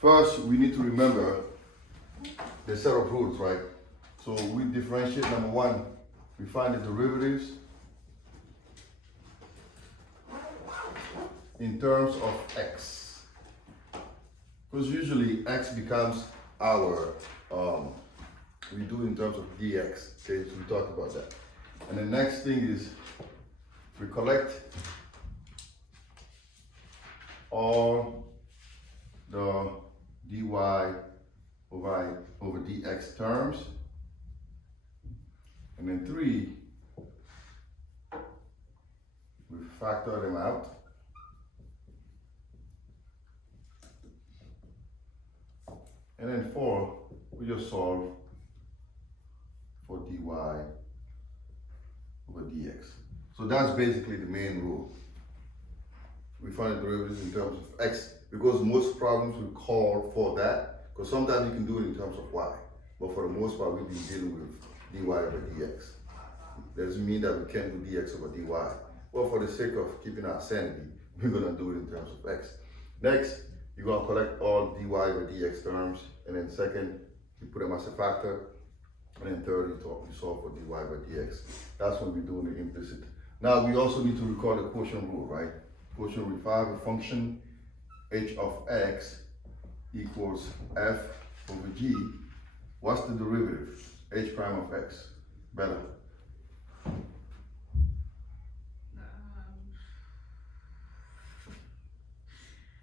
First, we need to remember the set of rules, right? So we differentiate. Number one, we find the derivatives in terms of x. Because usually x becomes our, we do in terms of dx. Okay, so we talked about that. And the next thing is we collect all the dy over dx terms. And then 3, we factor them out. And then 4, we just solve for dy over dx. So that's basically the main rule. We find the derivatives in terms of x, because most problems will call for that, because sometimes you can do it in terms of y. But for the most part, we've been dealing with dy over dx. Doesn't mean that we can't do dx over dy. Well, for the sake of keeping our sanity, we're going to do it in terms of x. Next, you're going to collect all dy over dx terms, and then second, you put them as a factor, and then third, you solve for dy over dx. That's when we're doing the implicit. Now, we also need to record the quotient rule, right? Quotient rule, if I have a function h of x equals f over g, what's the derivative? H prime of x. Bella.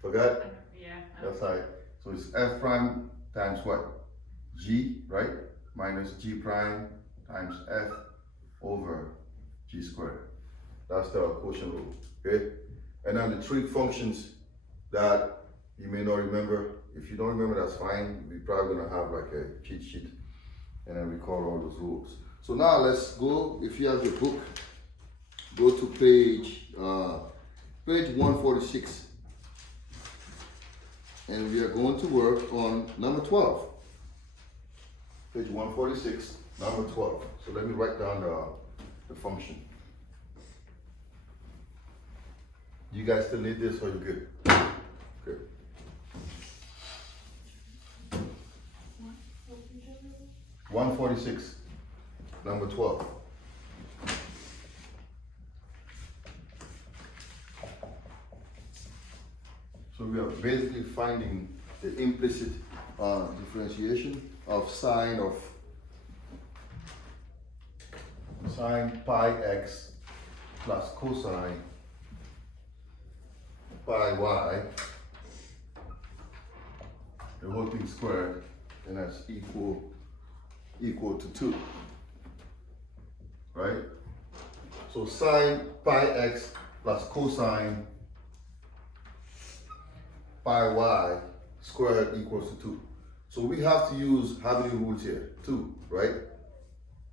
Forgot? Yeah. That's right. So it's f prime times what? G, right? Minus g prime times f over g squared. That's the quotient rule, okay? And then the trig functions that you may not remember. If you don't remember, that's fine. We're probably gonna have like a cheat sheet and then record all those rules. So now let's go, if you have your book, go to page 146. And we are going to work on number 12. Page 146, number 12. So let me write down the function. You guys still need this or you good? Good. What page is it? 146, number 12. So we are basically finding the implicit differentiation of sine pi x plus cosine pi y, the whole thing squared, and that's equal to 2, right? So sine pi x plus cosine pi y squared equals to 2. So we have to use how many rules here? 2, right?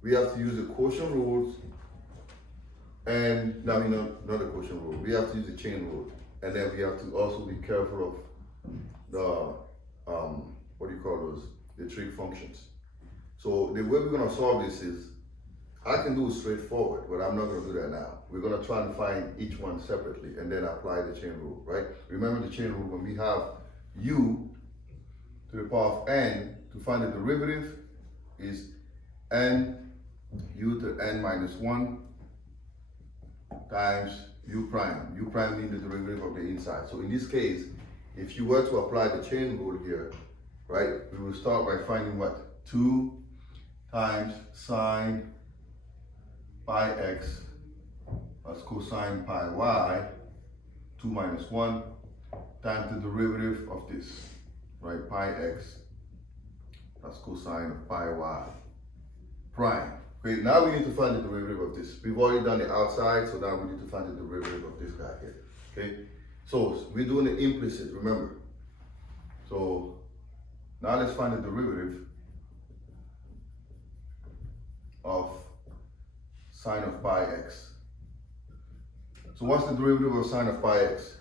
We have to use the quotient rules, and no, not the quotient rule. We have to use the chain rule, and then we have to also be careful of the what do you call those? The trig functions. So the way we're gonna solve this is, I can do it straightforward, but I'm not gonna do that now. We're gonna try and find each one separately and then apply the chain rule, right? Remember the chain rule, when we have u to the power of n, to find the derivative is n u to n minus 1 times u prime. U prime means the derivative of the inside. So in this case, if you were to apply the chain rule here, right, we will start by finding what? 2 times sine pi x plus cosine pi y, 2 minus 1, times the derivative of this, right, pi x plus cosine of pi y prime. Okay, now we need to find the derivative of this. We've already done the outside, so now we need to find the derivative of this guy here, okay? So we're doing the implicit, remember. So now let's find the derivative of sine of pi x. So what's the derivative of sine of pi x?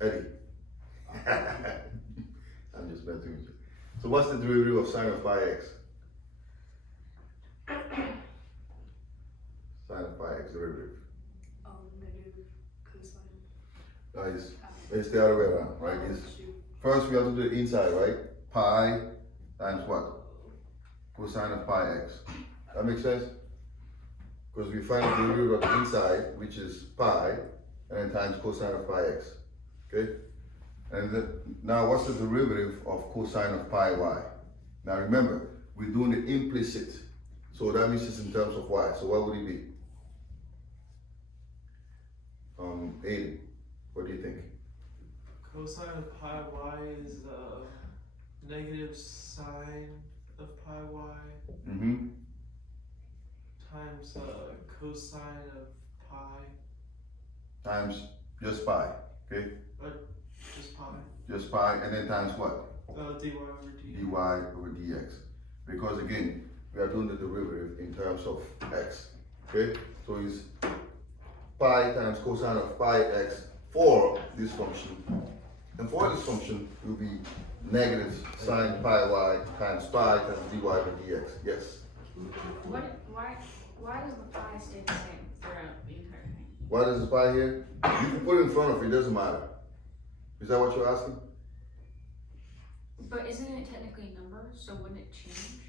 Eddie. I'm just messing with you. So what's the derivative of sine of pi x? Sine of pi x derivative. Negative cosine. Nice. It's the other way around, right? First we have to do the inside, right? Pi times what? Cosine of pi x. That makes sense? Because we find the derivative of the inside, which is pi, and then times cosine of pi x. Okay? And now what's the derivative of cosine of pi y? Now remember, we're doing the implicit. So that means it's in terms of y. So what would it be? 80. What do you think? Cosine of pi y is negative sine of pi y times cosine of pi times just pi, okay? just pi. Just pi, and then times what? Dy over dx. Dy over dx. Because again, we are doing the derivative in terms of x, okay? So it's pi times cosine of pi x for this function. And for this function, it will be negative sine pi y times pi times dy over dx. Yes? Why does the pi stay the same throughout the entire thing? Why does the pi here? You can put it in front of it, it doesn't matter. Is that what you're asking? But isn't it technically a number, so wouldn't it change?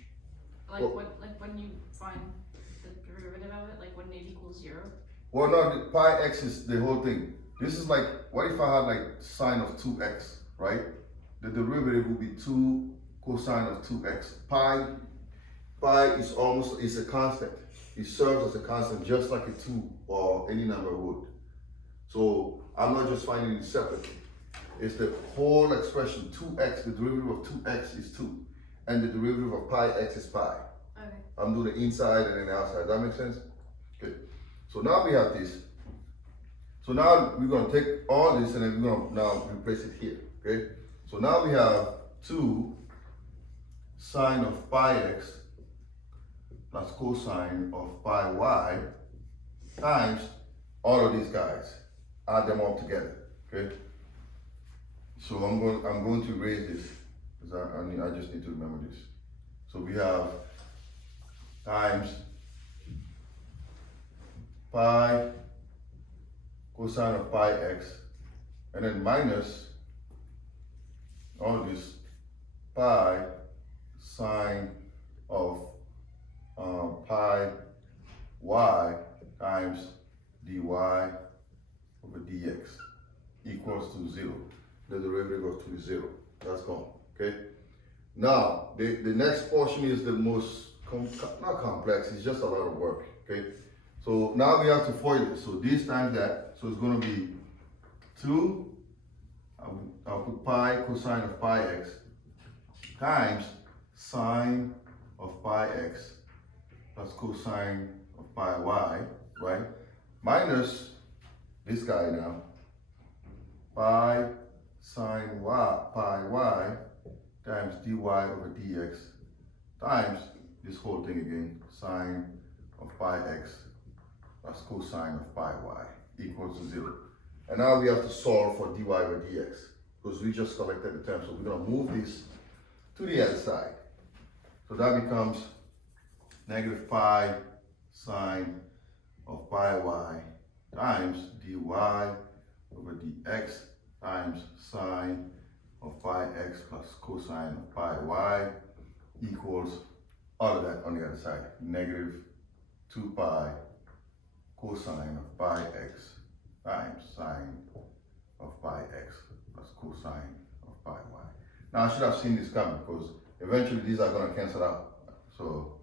Like Well, when you find the derivative of it, like wouldn't it equal 0? Well, no, the pi x is the whole thing. This is like, what if I had like sine of 2x, right? The derivative will be 2 cosine of 2x. Pi is almost, it's a constant. It serves as a constant just like a 2 or any number would. So I'm not just finding it separately. It's the whole expression, 2x, the derivative of 2x is 2. And the derivative of pi x is pi. Okay. I'm doing the inside and then the outside. Does that make sense? Okay. So now we have this. So now we're going to take all this and then we're going to now replace it here. Okay. So now we have 2 sine of pi x plus cosine of pi y times all of these guys. Add them all together. Okay. So I'm going to erase this because I just need to remember this. So we have times pi cosine of pi x, and then minus all this pi sine of pi y times dy over dx equals to 0. The derivative of 2 is 0. That's gone. Okay. Now the next portion is the most not complex. It's just a lot of work. Okay. So now we have to FOIL it. So this times that. So it's going to be 2. I'll put pi cosine of pi x times sine of pi x plus cosine of pi y, right? Minus this guy now. Pi sine pi y times dy over dx times this whole thing again, sine of pi x plus cosine of pi y equals to 0. And now we have to solve for dy over dx because we just collected the term. So we're going to move this to the other side. So that becomes negative pi sine of pi y times dy over dx times sine of pi x plus cosine of pi y equals all of that on the other side. Negative 2 pi cosine of pi x times sine of pi x plus cosine of pi y. Now I should have seen this coming because eventually these are going to cancel out. So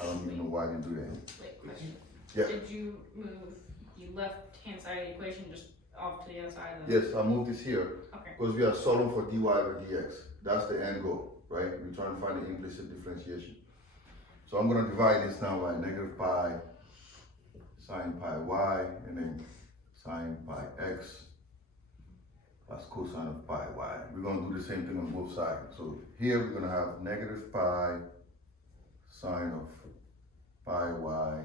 I don't even know why I didn't do that. Wait, question. Yeah. Did you move the left hand side of the equation just off to the other side? Yes, I moved this here Okay. because we are solving for dy over dx. That's the end goal, right? We're trying to find the implicit differentiation. So I'm going to divide this now by negative pi sine pi y and then sine pi x plus cosine of pi y. We're going to do the same thing on both sides. So here we're going to have negative pi sine of pi y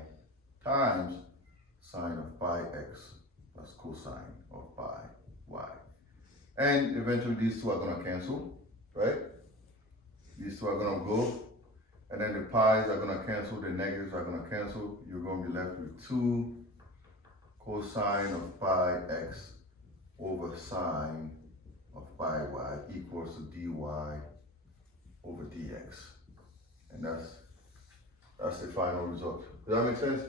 times sine of pi x plus cosine of pi y. And eventually these two are going to cancel, right? These two are going to go. And then the pi's are going to cancel, the negatives are going to cancel. You're going to be left with 2 cosine of pi x over sine of pi y equals to dy over dx. And that's the final result. Does that make sense?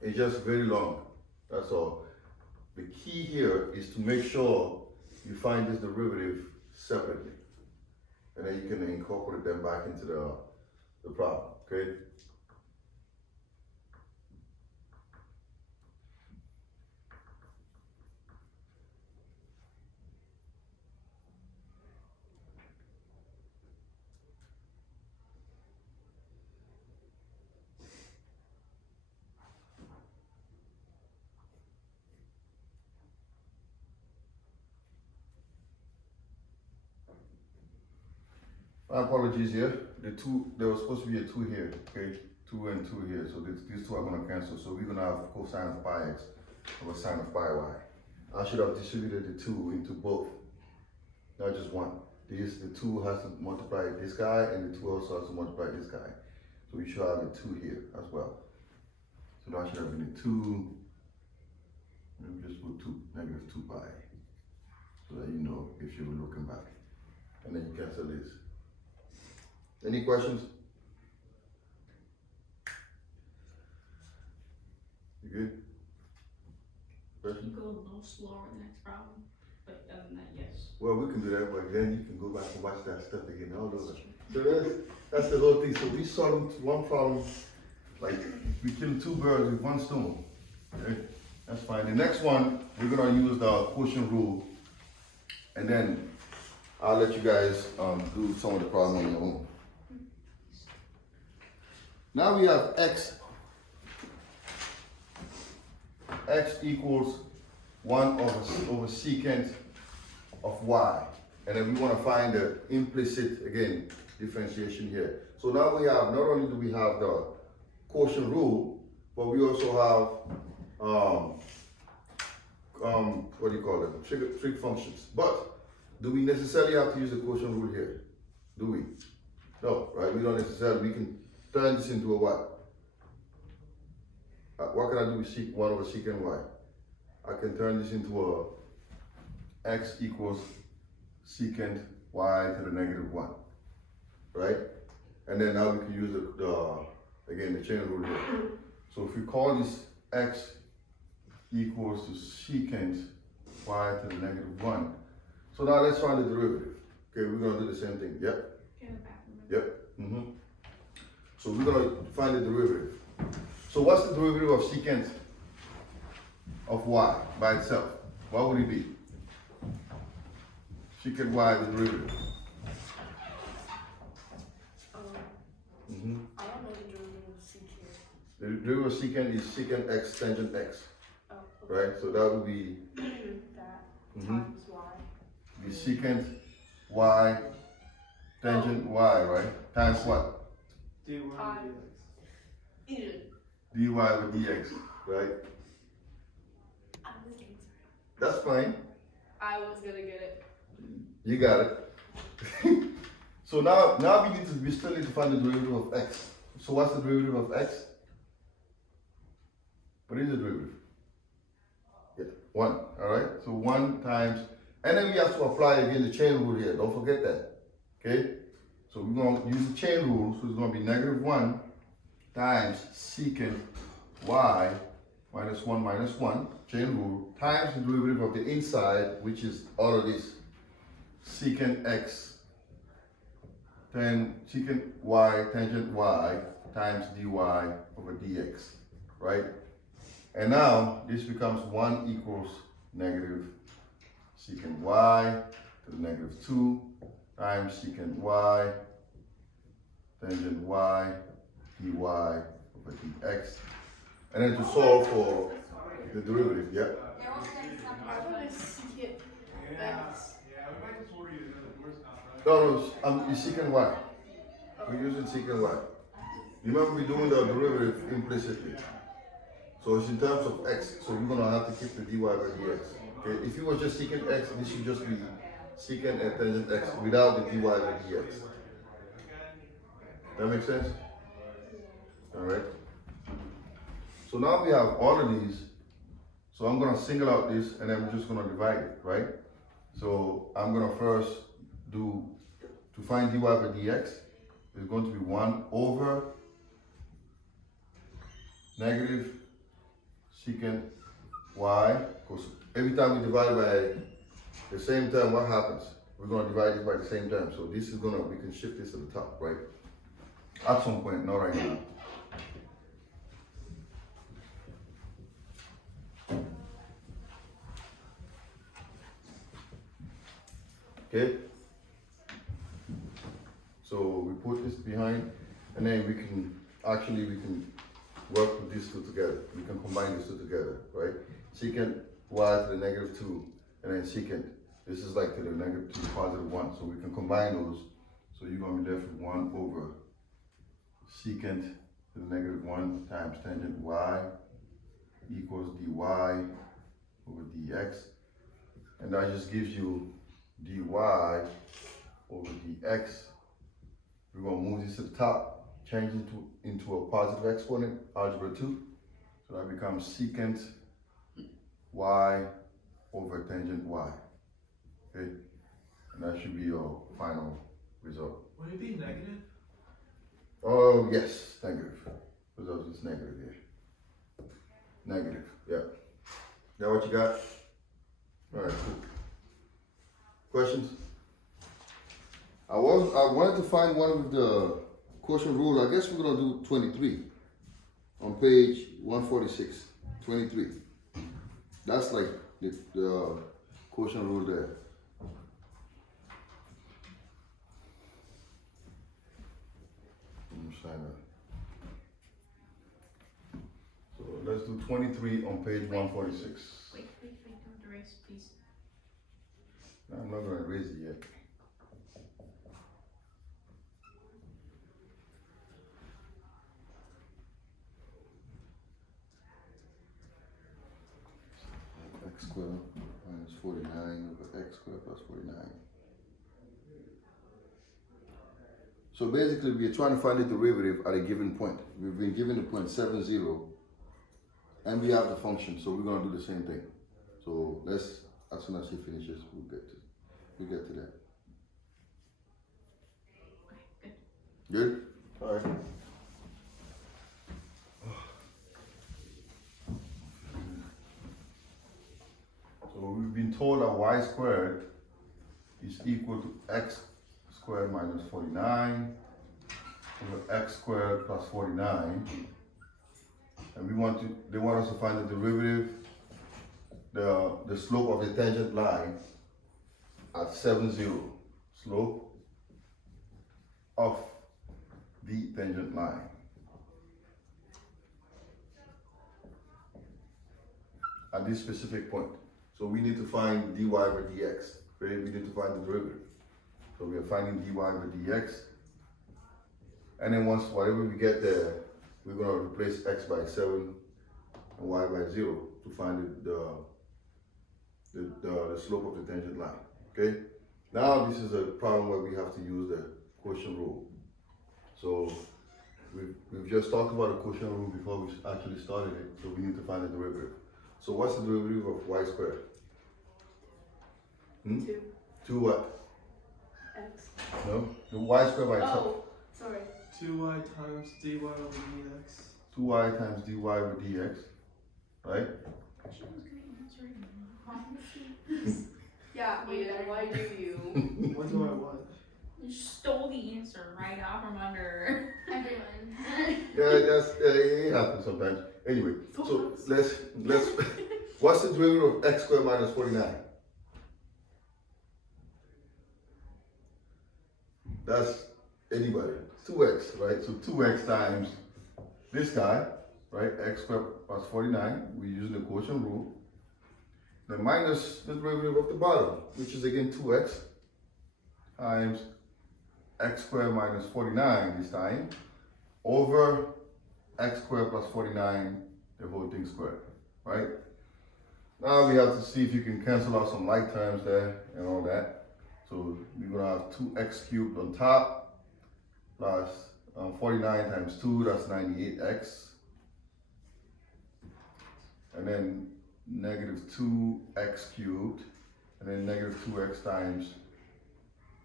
It's just very long. That's all. The key here is to make sure you find this derivative separately. And then you can incorporate them back into the problem, okay? My apologies here. There was supposed to be a 2 here, okay? 2 and 2 here. So these two are going to cancel. So we're going to have cosine of pi x over sine of pi y. I should have distributed the 2 into both, not just one. The 2 has to multiply this guy, and the 2 also has to multiply this guy. So we should have a 2 here as well. So that should have been a 2. Let me just put 2, negative 2 pi, so that you know if you were looking back. And then you cancel this. Any questions? You good? Question? Go a little slower the next problem, but other than that, yes. Well, we can do that, but then you can go back and watch that stuff again. All those. So that's the whole thing. So we solved one problem, like we killed 2 birds with 1 stone. Okay, that's fine. The next one, we're gonna use the quotient rule, and then I'll let you guys do some of the problem on your own. Now we have x equals 1 over secant of y. And then we want to find the implicit, again, differentiation here. So now we have, not only do we have the quotient rule, but we also have, what do you call it, trig functions. But do we necessarily have to use the quotient rule here? Do we? No, right? We don't necessarily. We can turn this into a what? What can I do with 1 over secant y? I can turn this into a x equals secant y to the negative 1, right? And then now we can use again, the chain rule here. So if we call this x equals to secant y to the negative 1. So now let's find the derivative. Okay, we're gonna do the same thing. Yep. Yep. So we're gonna find the derivative. So what's the derivative of secant of y by itself? What would it be? Secant y, the derivative. I don't know the derivative of secant. The derivative of secant is secant x tangent x, Oh, right? So that would be that times y. the secant y tangent y, right? Times what? dy Pi. dx. Easy. Dy over dx, right? I was gonna say. That's fine. I was gonna get it. You got it. So now we still need to find the derivative of x. So what's the derivative of x? What is the derivative? Yeah, 1, all right? So 1 times, and then we have to apply again the chain rule here. Don't forget that, okay? So we're going to use the chain rule, so it's going to be negative 1 times secant y minus 1, chain rule, times the derivative of the inside, which is all of this, secant x, then secant y tangent y times dy over dx, right? And now this becomes 1 equals negative secant y to the negative 2 times secant y tangent y dy over dx. And then to solve for the derivative, yeah? I want to secant x. No, it's secant y. We're using secant y. Remember, we're doing the derivative implicitly. So it's in terms of x, so we're gonna have to keep the dy over dx. Okay, if you were just secant x, this should just be secant and tangent x without the dy over dx. That makes sense? Alright. So now we have all of these. So I'm gonna single out this and then we're just gonna divide it, right? So I'm gonna first do, to find dy over dx, is going to be 1 over negative secant y, because every time we divide by the same term, what happens? We're gonna divide this by the same term. So this is gonna, we can shift this to the top, right? At some point, not right now. Okay? So we put this behind, and then we can work with these two together. We can combine these two together, right? Secant y to the negative 2, and then secant, this is like to the negative 2 positive 1. So we can combine those. So you're going to be left with 1 over secant to the negative 1 times tangent y equals dy over dx. And that just gives you dy over dx. We're going to move this to the top, change it into a positive exponent, algebra 2. So that becomes secant y over tangent y. Okay? And that should be your final result. Would it be negative? Oh, yes, negative. Because it's negative here. Negative, yeah. That what you got? All right, cool. Questions? I wanted to find one with the quotient rule. I guess we're gonna do 23 on page 146. 23. That's like the quotient rule there. I'm just trying to. So let's do 23 on page 146. Wait, don't erase, please. I'm not gonna erase it yet. X squared minus 49 over x squared plus 49. So basically we are trying to find the derivative at a given point. We've been given the point 7, 0, and we have the function, so we're gonna do the same thing. So let's, as soon as she finishes, we'll get to that. Okay, good. Good? All right. So we've been told that y squared is equal to x squared minus 49 over x squared plus 49. And they want us to find the derivative, the slope of the tangent line at 7, 0. Slope of the tangent line. At this specific point. So we need to find dy over dx. Okay? We need to find the derivative. So we are finding dy over dx. And then once whatever we get there, we're going to replace x by 7 and y by 0 to find the slope of the tangent line. Okay? Now this is a problem where we have to use the quotient rule. So we've just talked about the quotient rule before we actually started it. So we need to find the derivative. So what's the derivative of y squared? 2. 2 what? X. No? The y squared by itself. Oh, sorry. 2y times dy over dx. 2y times dy over dx. Right? She was gonna answer it. Yeah, Aiden, why do you? What do I want? You stole the answer right out from under Everyone. Yeah, it happens sometimes. Anyway, so let's what's the derivative of x squared minus 49? That's anybody. 2x, right? So 2x times this guy, right? X squared plus 49. We're using the quotient rule. Then minus the derivative of the bottom, which is again 2x times x squared minus 49 this time over x squared plus 49, the whole thing squared, right? Now we have to see if you can cancel out some like terms there and all that. So we're gonna have 2x cubed on top plus 49 times 2, that's 98x. And then negative 2x cubed, and then negative 2x times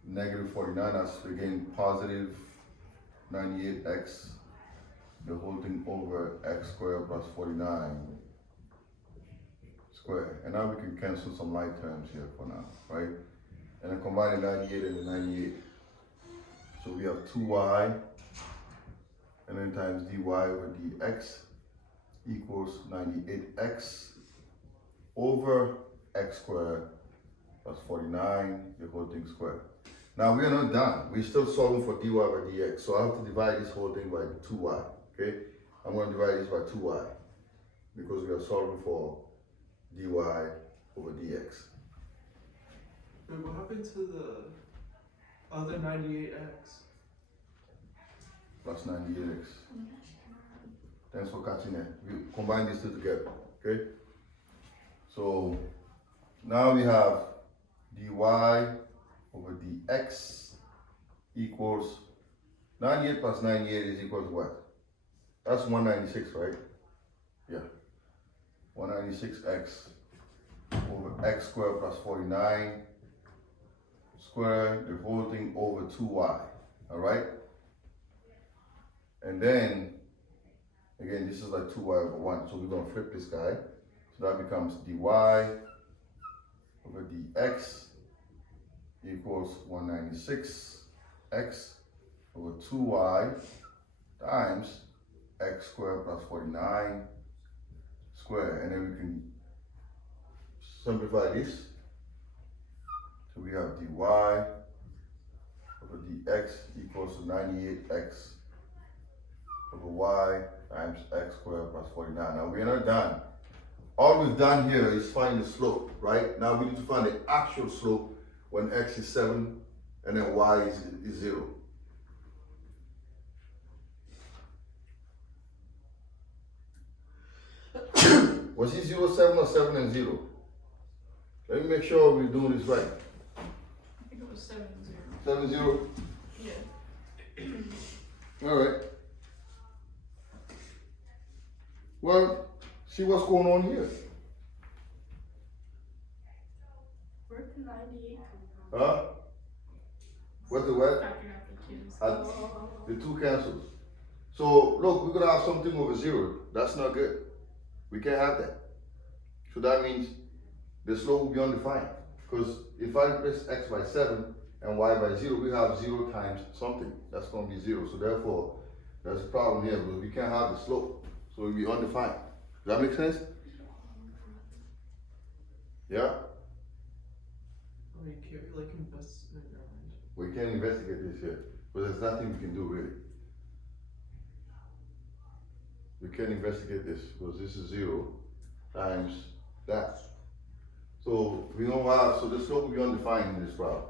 negative 49, that's again positive 98x, the whole thing over x squared plus 49 squared. And now we can cancel some like terms here for now, right? And then combine the 98 and the 98. So we have 2y, and then times dy over dx equals 98x over x squared plus 49, the whole thing squared. Now we are not done. We're still solving for dy by dx. So I have to divide this whole thing by 2y, okay? I'm going to divide this by 2y because we are solving for dy over dx. Wait, what happened to the other 98x? Plus 98x. Thanks for catching that. We combine these two together, okay? So now we have dy over dx equals 98 plus 98 is equal to what? That's 196, right? Yeah. 196x over x squared plus 49 squared, the whole thing over 2y, all right? And then, again, this is like 2y over 1, so we're going to flip this guy. So that becomes dy over dx equals 196x over 2y times x squared plus 49 squared. And then we can simplify this. So we have dy over dx equals to 98x over y times x squared plus 49. Now we're not done. All we've done here is find the slope, right? Now we need to find the actual slope when x is 7 and then y is 0. Was it 0, 7 or 7 and 0? Let me make sure we're doing this right. I think it was 7-0. 7, 0? Yeah. All right. Well, see what's going on here. Where'd the 98 come from? Huh? What's the what? Factoring out the 2s. The 2 cancels. So look, we're gonna have something over 0. That's not good. We can't have that. So that means the slope will be undefined. Because if I replace x by 7 and y by 0, we have 0 times something. That's gonna be 0. So therefore, there's a problem here because we can't have the slope. So it will be undefined. Does that make sense? Yeah? I mean, can't we like invest in your mind? We can't investigate this here. But there's nothing we can do really. We can't investigate this because this is 0 times that. So we don't have, so the slope will be undefined in this problem.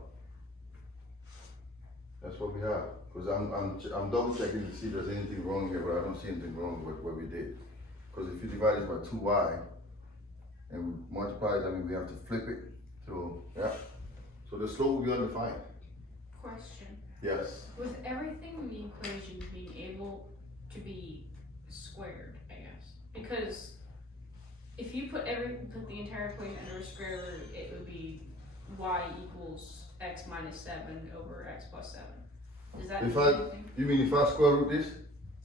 That's what we have. Because I'm double checking to see if there's anything wrong here, but I don't see anything wrong with what we did. Because if you divide it by 2y and we multiply it, I mean we have to flip it. So yeah. So the slope will be undefined. Question. Yes. With everything in the equation being able to be squared, I guess. Because if you put the entire equation under a square root, it would be y equals x minus 7 over x plus 7. Does that mean anything? You mean if I square root this?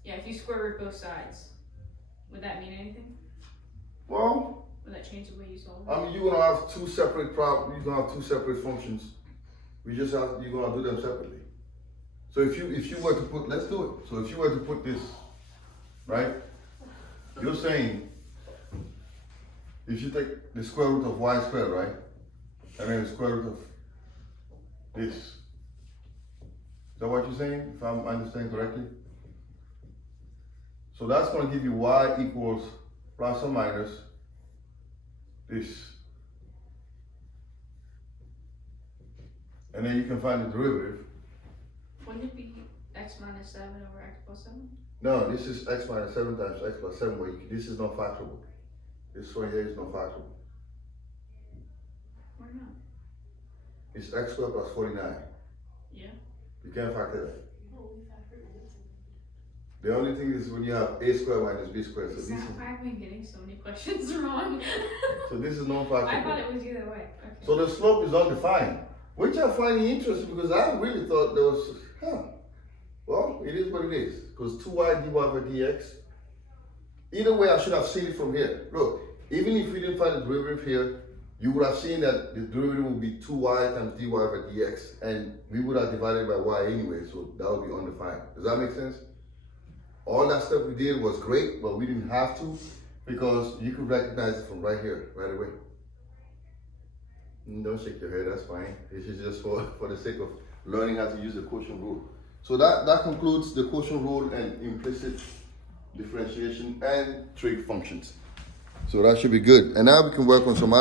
Yeah, if you square root both sides, would that mean anything? Well, Would that change the way you solve it? I mean, you're gonna have 2 separate problems. You're gonna have 2 separate functions. You're gonna do them separately. So if you were to put, let's do it. So if you were to put this, right? You're saying if you take the square root of y squared, right, and then the square root of this. Is that what you're saying? If I'm understanding correctly. So that's going to give you y equals plus or minus this. And then you can find the derivative. Wouldn't it be x minus 7 over x plus 7? No, this is x minus 7 times x plus 7. This is not factorable. This one here is not factorable. Why not? It's x squared plus 49. Yeah. You can't factor that. No, we factored it The only thing is when you have a squared minus b squared. So Is this that is why I've been getting so many questions wrong? so this is I non-factorable. thought it was the other way. Okay. So the slope is undefined, which I find interesting because I really thought there was, well, it is what it is. Because 2y dy by dx, either way I should have seen it from here. Look, even if we didn't find the derivative here, you would have seen that the derivative would be 2y times dy by dx, and we would have divided by y anyway, so that would be undefined. Does that make sense? All that stuff we did was great, but we didn't have to because you could recognize it from right here, right away. Don't shake your head, that's fine. This is just for the sake of learning how to use the quotient rule. So that concludes the quotient rule and implicit differentiation and trig functions. So that should be good. And now we can work on some other